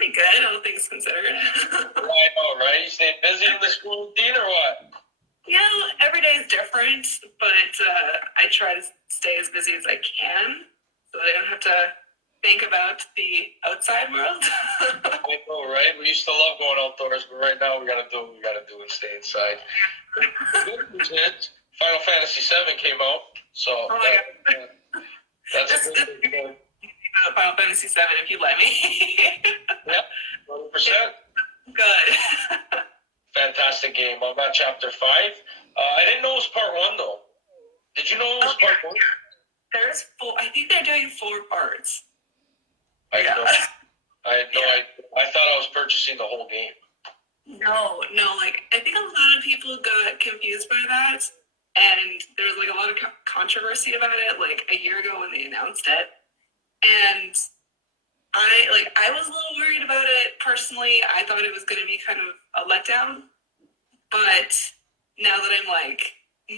pretty good, all things considered. I know, right? You staying busy in the school routine or what? Every day is different, but I try to stay as busy as I can so that I don't have to think about the outside world. I know, right? We used to love going outdoors, but right now we gotta do what we gotta do and stay inside. The good news is Final Fantasy VII came out, so that's a good thing. Final Fantasy VII, if you let me. Yeah, 100%. Good. Fantastic game. I'm at chapter 5. I didn't know it was part 1 though. Did you know it was part 1? There's 4. I think they're doing 4 parts. I had no idea. I thought I was purchasing the whole game. No, I think a lot of people got confused by that, and there was a lot of controversy about it a year ago when they announced it, and I was a little worried about it personally. I thought it was going to be kind of a letdown, but now that I'm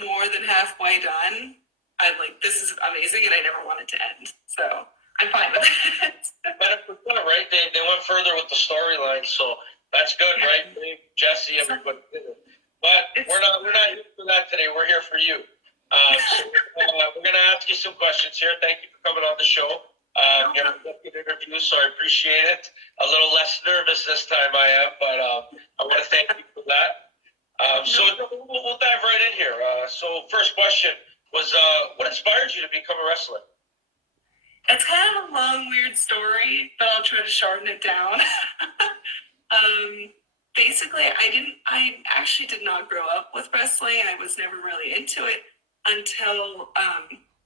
more than halfway done, I'm this is amazing, and I never want it to end, so I'm fine with it. But right, they went further with the storyline, so that's good, right? Jesse, everybody did it. But we're not here for that today. We're here for you. So we're going to ask you some questions here. Thank you for coming on the show. You're a good interview, so I appreciate it. A little less nervous this time I am, but I want to thank you for that. So we'll dive right in here. So first question was, what inspired you to become a wrestler? It's kind of a long, weird story, but I'll try to shorten it down. Basically, I actually did not grow up with wrestling. I was never really into it until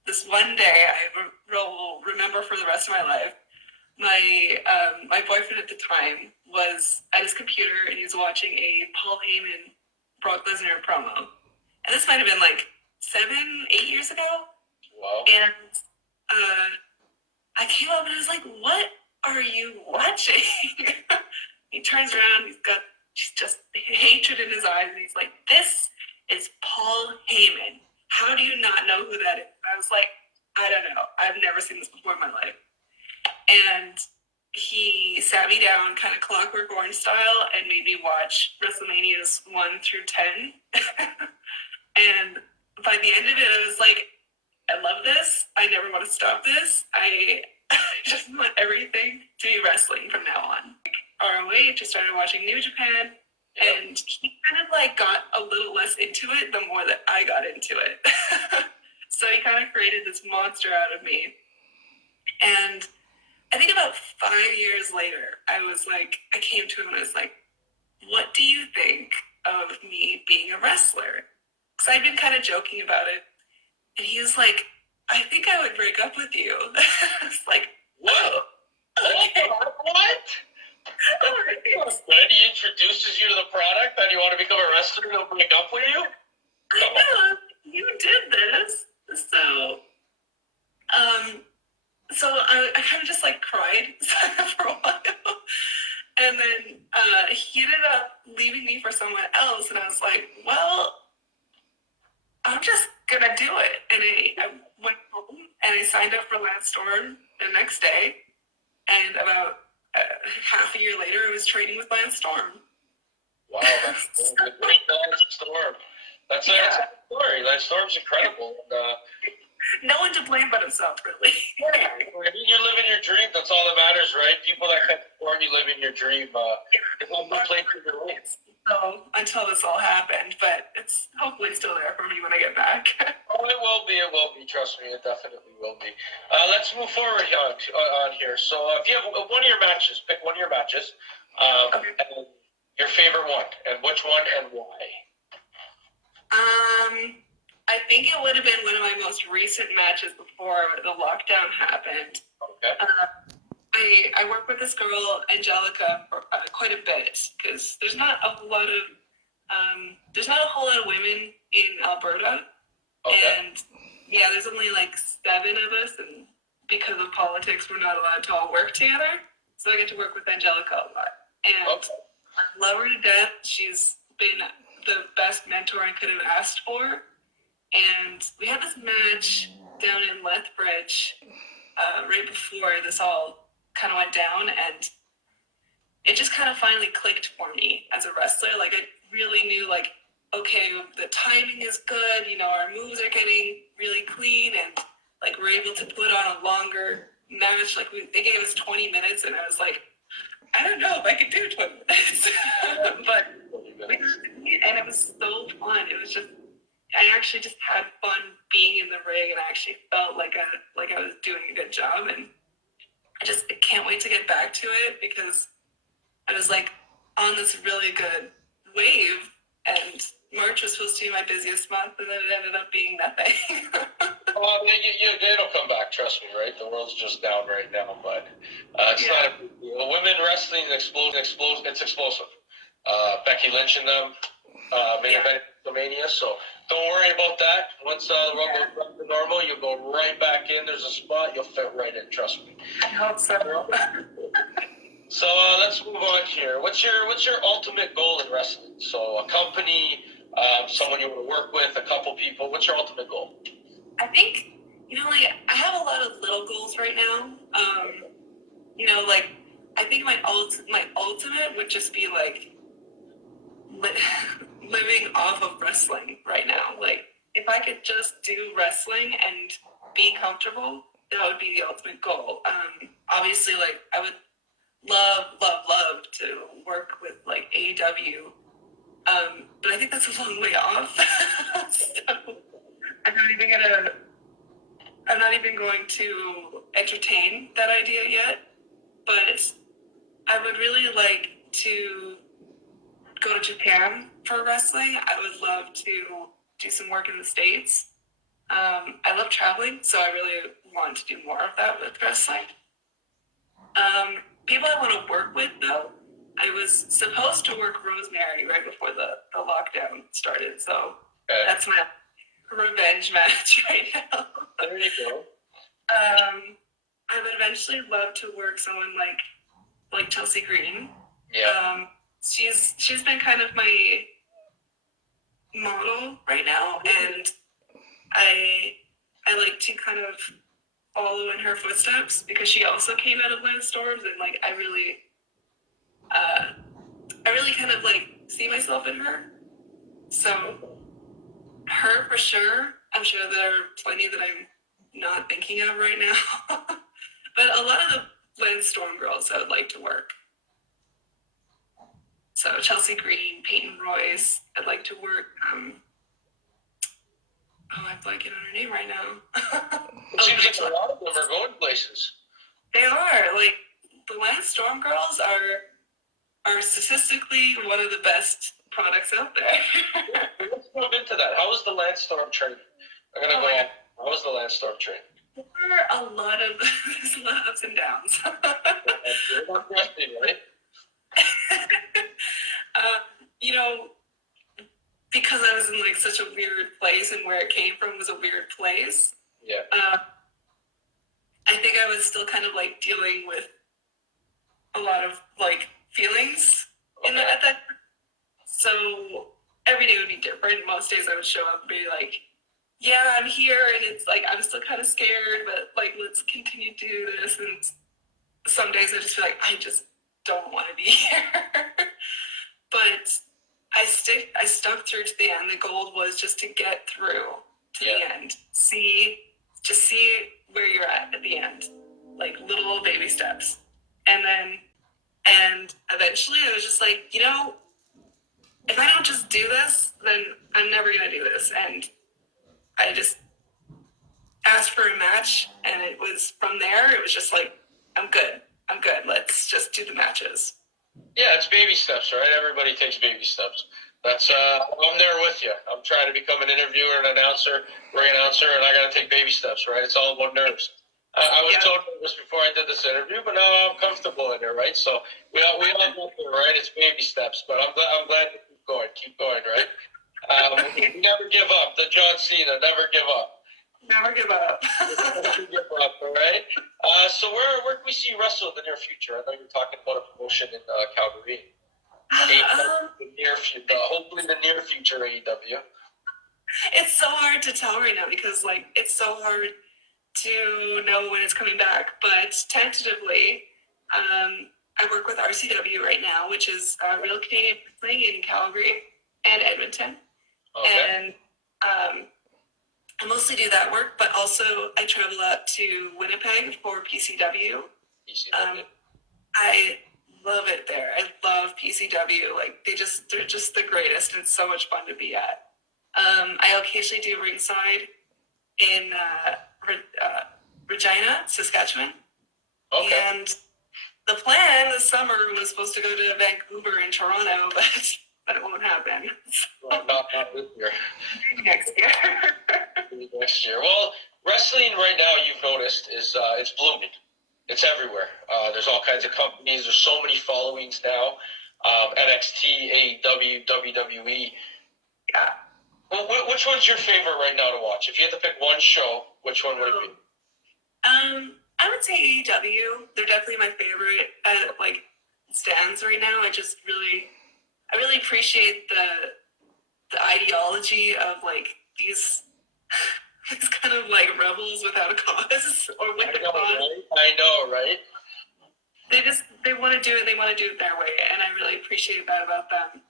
this one day I will remember for the rest of my life. My boyfriend at the time was at his computer and he was watching a Paul Heyman Brock Lesnar promo. And this might have been 7-8 years ago. Wow. And I came up and I was like, what are you watching? He turns around, he's got just hatred in his eyes, and he's like, this is Paul Heyman. How do you not know who that is? I was like, I don't know. I've never seen this before in my life. And he sat me down kind of Clockwork Orange style and made me watch WrestleManias 1 through 10. And by the end of it, I was like, I love this. I never want to stop this. I just want everything to be wrestling from now on. ROH, I started watching New Japan, and he kind of got a little less into it the more that I got into it. So he kind of created this monster out of me. And I think about 5 years later, I came to him and I was like, what do you think of me being a wrestler? Because I'd been kind of joking about it. And he was like, I think I would break up with you. I was like, whoa. Okay. What? When he introduces you to the product and you want to become a wrestler, he'll break up with you? I know. You did this. So I kind of just cried for a while. And then he ended up leaving me for someone else. And I was like, well, I'm just going to do it. And I went home and I signed up for Lance Storm the next day. And about half a year later, I was training with Lance Storm. Wow, that's a great Lance Storm. That's a story. Lance Storm's incredible. No one to blame but himself, really. You're living your dream. That's all that matters, right? People that can support you living your dream. It's all the place in your life. So until this all happened, but it's hopefully still there for me when I get back. Oh, it will be. It will be. Trust me, it definitely will be. Let's move forward on here. So, if you have one of your matches, pick one of your matches, Okay. and your favorite one, and which one and why. I think it would have been one of my most recent matches before the lockdown happened. Okay. I work with this girl, Angelica, for quite a bit because there's not a whole lot of women in Alberta. Okay. And there's only 7 of us, and because of politics, we're not allowed to all work together. So I get to work with Angelica a lot. And I love her to death. She's been the best mentor I could have asked for. And we had this match down in Lethbridge right before this all kind of went down, and finally clicked for me as a wrestler. Like, I really knew, like, okay, the timing is good, you know, our moves are getting really clean, and, like, we're able to put on a longer match. Like, they gave us 20 minutes, and I was like, I don't know if I could do 20 minutes. But we got to meet, and it was so fun. It was just, I actually just had fun being in the ring, and I actually felt like I was doing a good job, and I can't wait to get back to it, because I was like on this really good wave, and March was supposed to be my busiest month, and then it ended up being nothing. It'll come back, trust me, right? The world's just down right now, but it's not a big deal. Women wrestling it's explosive. Becky Lynch and them, main event WrestleMania, so don't worry about that. Once the world goes back to normal, you'll go right back in. There's a spot, you'll fit right in, trust me. I hope so. So let's move on here. What's your ultimate goal in wrestling? So a company, someone you want to work with, a couple people. What's your ultimate goal? I think, you know, like, I have a lot of little goals right now. You know, like, I think my ultimate would just be, like, living off of wrestling right now. Like, if I could just do wrestling and be comfortable, that would be the ultimate goal. Obviously, like, I would love to work with, like, AEW. But I think that's a long way off. So I'm not even going to entertain that idea yet. But I would really like to go to Japan for wrestling. I would love to do some work in the States. I love traveling, so I really want to do more of that with wrestling. People I want to work with, though, I was supposed to work Rosemary right before the lockdown started, so that's my revenge match right now. There you go. I would eventually love to work someone like Chelsea Green. Yeah. She's been kind of my model right now, and I like to kind of follow in her footsteps, because she also came out of Lance Storms, and like I really kind of like see myself in her. So her for sure. I'm sure there are plenty that I'm not thinking of right now. But a lot of the Lance Storm girls I would like to work. So Chelsea Green, Peyton Royce, I'd like to work. I'm blanking on her name right now. It seems like a lot of them are going places. They are. Like, the Lance Storm girls are statistically one of the best products out there. Let's move into that. How was the Lance Storm training? I'm gonna go. How was the Lance Storm training? There were a lot of ups and downs. You're not resting, right? You know, because I was in like such a weird place, and where it came from was a weird place. Yeah. I think I was still kind of like dealing with a lot of like feelings at that. So every day would be different. Most days I would show up and be like, yeah, I'm here, and it's like I'm still kind of scared, but like let's continue to do this. And some days I just feel like I just don't want to be here. But I stuck through to the end. The goal was just to get through to the end. See where you're at the end. Like little baby steps. And eventually I was just like, you know, if I don't just do this, then I'm never going to do this. And I just asked for a match, and it was from there, it was just like, I'm good. Let's just do the matches. Yeah, it's baby steps, right? Everybody takes baby steps. That's I'm there with you. I'm trying to become an interviewer, an announcer, ring announcer, and I got to take baby steps, right? It's all about nerves. I was so nervous before I did this interview, but now I'm comfortable in there, right? So we all go there, right? It's baby steps, but I'm glad to keep going, right? Never give up. The John Cena, never give up. Never give up. Never give up, all right? So where can we see you wrestle in the near future? I know you're talking about a promotion in Calgary. Hopefully the near future AEW. It's so hard to tell right now, because like it's so hard to know when it's coming back. But tentatively, I work with RCW right now, which is Real Canadian Wrestling in Calgary and Edmonton. Okay. And I mostly do that work, but also I travel out to Winnipeg for PCW. I love it there. I love PCW. Like they're just the greatest, and it's so much fun to be at. I occasionally do ringside in Regina, Saskatchewan. Okay. And the plan this summer was supposed to go to Vancouver and Toronto, but that won't happen. Well, not this year. Next year. Next year. Well, wrestling right now, you've noticed, is it's blooming. It's everywhere. There's all kinds of companies. There's so many followings now. NXT, AEW, WWE. Yeah. Well, which one's your favorite right now to watch? If you had to pick one show, which one would it be? I would say AEW. They're definitely my favorite. Like stands right now. I really appreciate the ideology of like these kind of like rebels without a cause or with a cause. Right? I know, right? They want to do it. They want to do it their way, and I really appreciate that about them.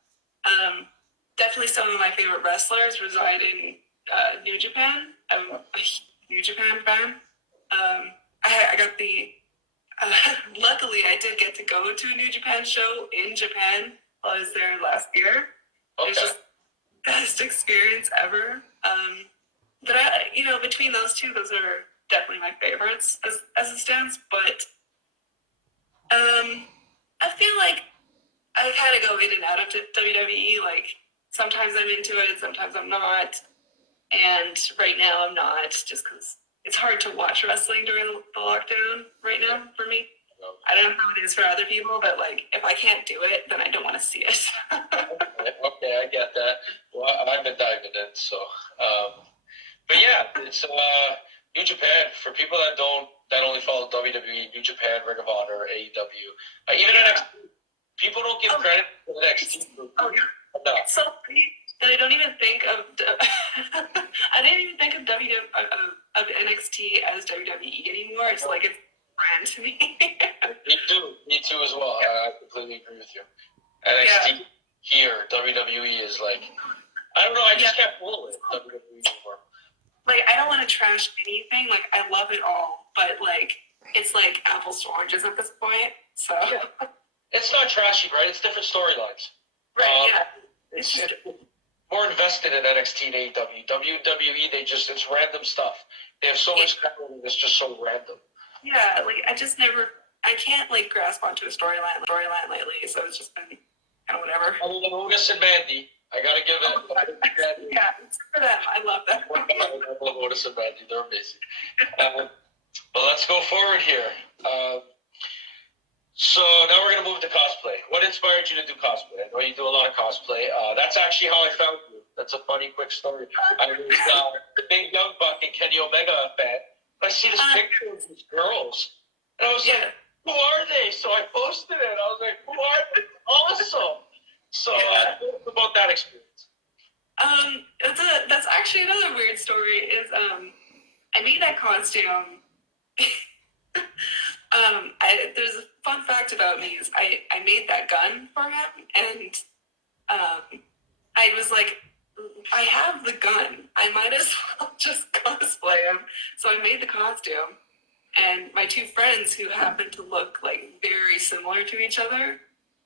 Definitely, some of my favorite wrestlers reside in New Japan. I'm a New Japan fan. I got the. Luckily, I did get to go to a New Japan show in Japan while I was there last year. Okay. It was just the best experience ever. But between those two, those are definitely my favorites as it stands. But I feel like I kind of go in and out of WWE. Like sometimes I'm into it, sometimes I'm not. And right now I'm not, just because it's hard to watch wrestling during the lockdown right now for me. I don't know how it is for other people, but like if I can't do it, then I don't want to see it. Okay, I get that. Well, I've been diving in, so. But yeah, it's New Japan for people that only follow WWE, New Japan, Ring of Honor, AEW, even NXT. People don't give credit to NXT. Oh yeah, No. it's so funny that I don't even think of. I didn't even think of of NXT as WWE anymore. It's like it's brand to me. Me too as well. I completely agree with you. NXT here, WWE is like, I don't know. I just can't follow it. WWE anymore. Like I don't want to trash anything. Like I love it all, but like it's like apples to oranges at this point. So it's not trashy, right? It's different storylines. Right. Yeah. It's just more invested in NXT and AEW. WWE, it's random stuff. They have so much content that's just so random. Yeah, like I can't like grasp onto a storyline lately, so it's just been kind of whatever. I mean, Otis and Mandy, I gotta give it. Yeah, it's for them. I love them. I love Otis and Mandy. They're amazing. But let's go forward here. So now we're going to move to cosplay. What inspired you to do cosplay? I know you do a lot of cosplay. That's actually how I found you. That's a funny, quick story. I was a big Young Buck and Kenny Omega fan. I see this picture of these girls. And I was like, who are they? So I posted it. I was like, who are they? Awesome. So what about that experience? That's actually another weird story. Is I made that costume. There's a fun fact about me is I made that gun for him, and I was like, I have the gun. I might as well just cosplay him. So I made the costume, and my two friends who happen to look like very similar to each other,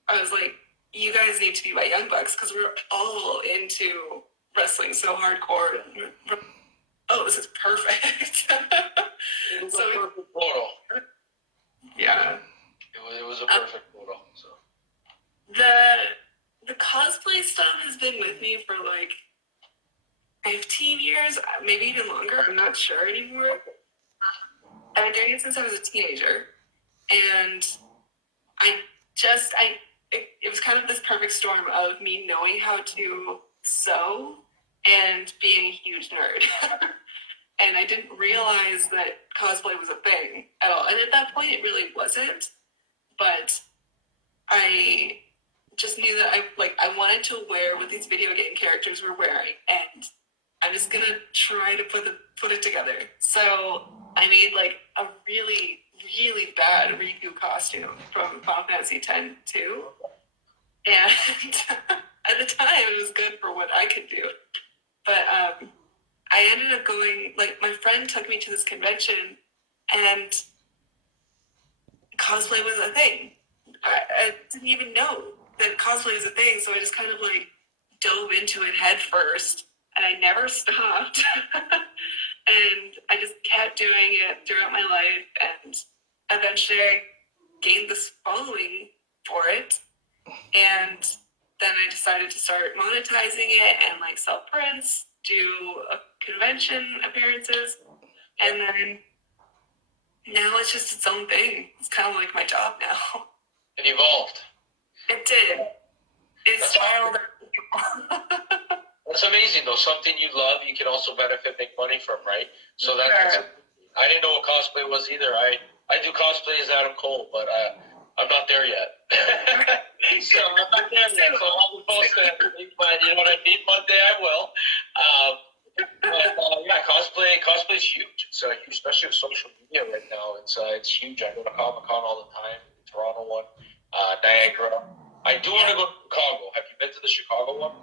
I was like, you guys need to be my Young Bucks because we're all into wrestling so hardcore. Oh, this is perfect. It was a perfect photo. Yeah. It was a perfect photo. So the cosplay stuff has been with me for like 15 years, maybe even longer. I'm not sure anymore. I've been doing it since I was a teenager, and it was kind of this perfect storm of me knowing how to sew and being a huge nerd. And I didn't realize that cosplay was a thing at all. And at that point, it really wasn't. But I just knew that I wanted to wear what these video game characters were wearing, and I'm just gonna try to put it together. So I made like a really really bad Riku costume from Final Fantasy X too. And at the time, it was good for what I could do. But I ended up going, like, my friend took me to this convention, and cosplay was a thing. I didn't even know that cosplay was a thing, so I just kind of, like, dove into it head first, and I never stopped. And I just kept doing it throughout my life, and eventually I gained this following for it. And then I decided to start monetizing it and like sell prints, do convention appearances, and then now it's just its own thing. It's kind of like my job now. It evolved. It did. It spiraled. That's amazing though. Something you love, you can also benefit, make money from, right? So that's. Sure. I didn't know what cosplay was either. I do cosplay as Adam Cole, but I'm not there yet. So I'm not there yet. So I'll post that. But you know what I mean? One day I will. Yeah, cosplay is huge. It's huge, especially with social media right now. It's huge. I go to Comic-Con all the time. The Toronto one, Niagara. I do want to go to Chicago. Have you been to the Chicago one?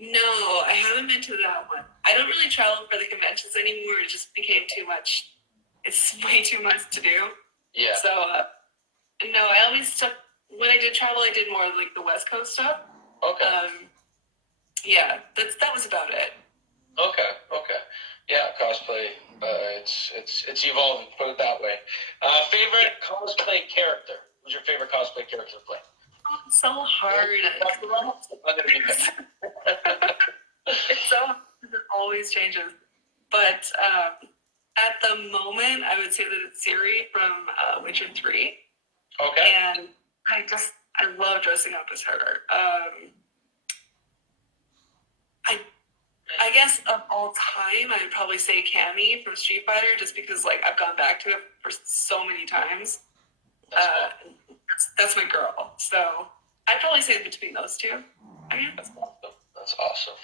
No, I haven't been to that one. I don't really travel for the conventions anymore. It just became too much. It's way too much to do. Yeah. So, no, I always took, when I did travel, I did more of like the West Coast stuff. Okay. Yeah, that was about it. Okay. Yeah, cosplay. It's evolving. Put it that way. Favorite cosplay character? Who's your favorite cosplay character to play? Oh, it's so hard. I'm gonna be It's so hard. It always changes. But at the moment, I would say that it's Siri from Witcher 3. Okay. And I love dressing up as her. I guess of all time, I'd probably say Cammy from Street Fighter, just because like I've gone back to it for so many times. That's my girl. So I'd probably say between those two. That's awesome. That's awesome.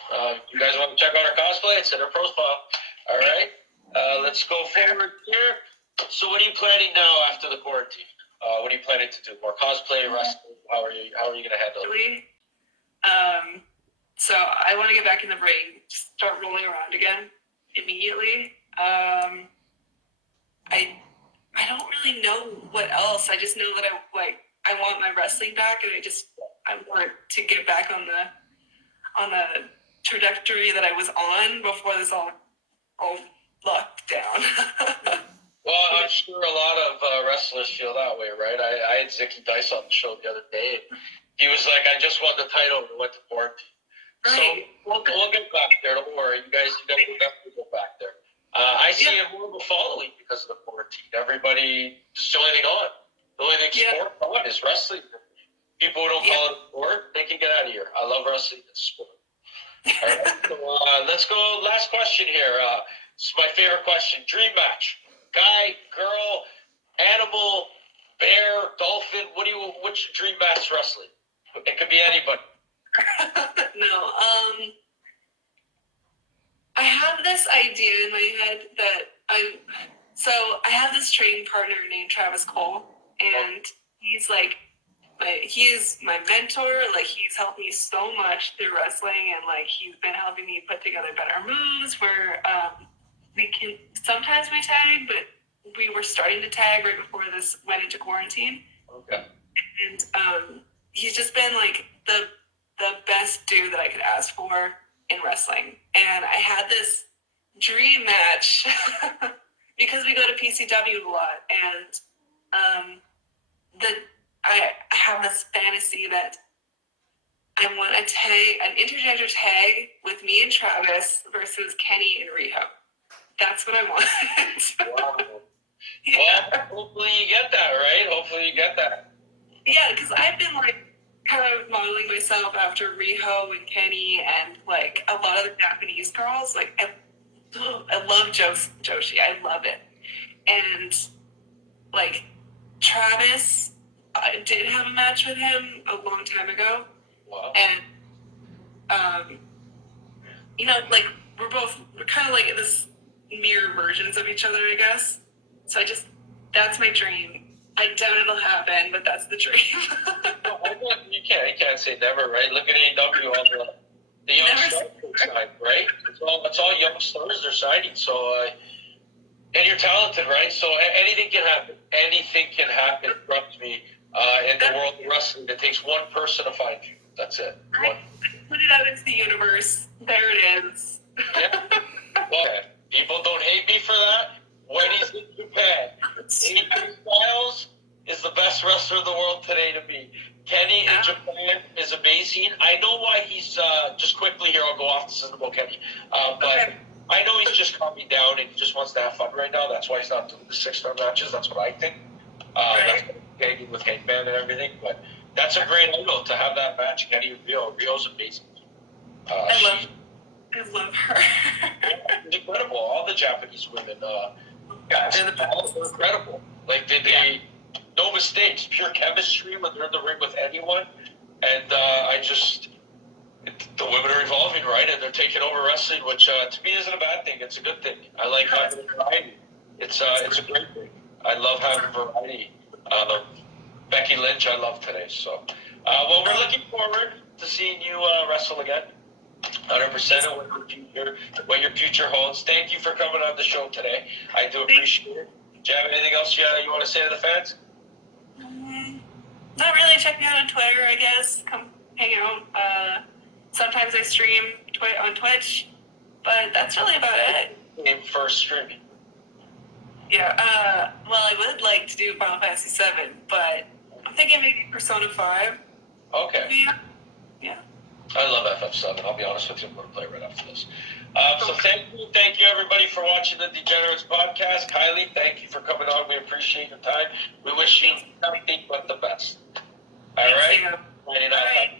You guys want to check out our cosplay? It's in our profile. All right. Let's go forward here. So what are you planning now after the quarantine? What are you planning to do? More cosplay, wrestling? How are you going to handle it? So I want to get back in the ring, start rolling around again immediately. I don't really know what else. I just know that I want my wrestling back, and I want to get back on the trajectory that I was on before this all locked down. Well, I'm sure a lot of wrestlers feel that way, right? I had Zicky Dice on the show the other day. He was like, I just won the title and went to quarantine. Right. So we'll get back there. Don't worry. You guys will definitely go back there. I see more of a following because of the quarantine. Everybody, just the only thing on. The only thing sport on is wrestling. People who don't call it sport, they can get out of here. I love wrestling. It's sport. All right. So let's go. Last question here. This is my favorite question. Dream match. Guy, girl, animal, bear, dolphin. What's your dream match wrestling? It could be anybody. No. I have this idea in my head that I have this training partner named Travis Cole, and he's like, he is my mentor. Like, he's helped me so much through wrestling, and like he's been helping me put together better moves. Where sometimes we tag, but we were starting to tag right before this went into quarantine. Okay. And he's just been like the best dude that I could ask for in wrestling. And I had this dream match because we go to PCW a lot, and I have this fantasy that I want an intergender tag with me and Travis versus Kenny and Riho. That's what I want. Wow. Yeah. Well, hopefully you get that, right? Hopefully you get that. Yeah, because I've been like kind of modeling myself after Riho and Kenny and like a lot of the Japanese girls. Like I love Joshi. I love it. And like Travis, I did have a match with him a long time ago. Wow. And like we're kind of like this mirror versions of each other, I guess. So That's my dream. I doubt it'll happen, but that's the dream. No, you can't say never, right? Look at AEW, all the young stars signed, right? It's all young stars they're signing. So, and you're talented, right? So anything can happen. Anything can happen. Trust me. In the world of wrestling, it takes one person to find you. That's it. I put it out into the universe. There it is. Yeah. Well, people don't hate me for that. When he's in Japan, AJ Styles is the best wrestler in the world today to me. Kenny in Japan is amazing. I know why he's just quickly here. I'll go off. This isn't about Kenny, but I know he's just calming down and he just wants to have fun right now. That's why he's not doing the 6-star matches. That's what I think. That's hanging with Hangman and everything. But that's a great angle to have that match. Kenny and Rio. Rio's amazing. I love her. She's incredible. All the Japanese women. They're incredible. Like they no mistakes, pure chemistry when they're in the ring with anyone. And the women are evolving, right? And they're taking over wrestling, which to me isn't a bad thing. It's a good thing. I like having variety. It's a great thing. I love having variety. Becky Lynch, I love today. So, well, we're looking forward to seeing you wrestle again. 100% of what your future holds. Thank you for coming on the show today. I do appreciate it. Do you have anything else you want to say to the fans? Not really. Check me out on Twitter, I guess. Come hang out. Sometimes I stream on Twitch, but that's really about it. Name first streaming. Yeah. Well, I would like to do Final Fantasy 7, but I'm thinking maybe Persona 5. Okay. Yeah. I love FF7. I'll be honest with you. I'm going to play right after this. So thank you everybody for watching the Degenerates podcast. Kylie, thank you for coming on. We appreciate your time. We wish you nothing but the best. All right. All right.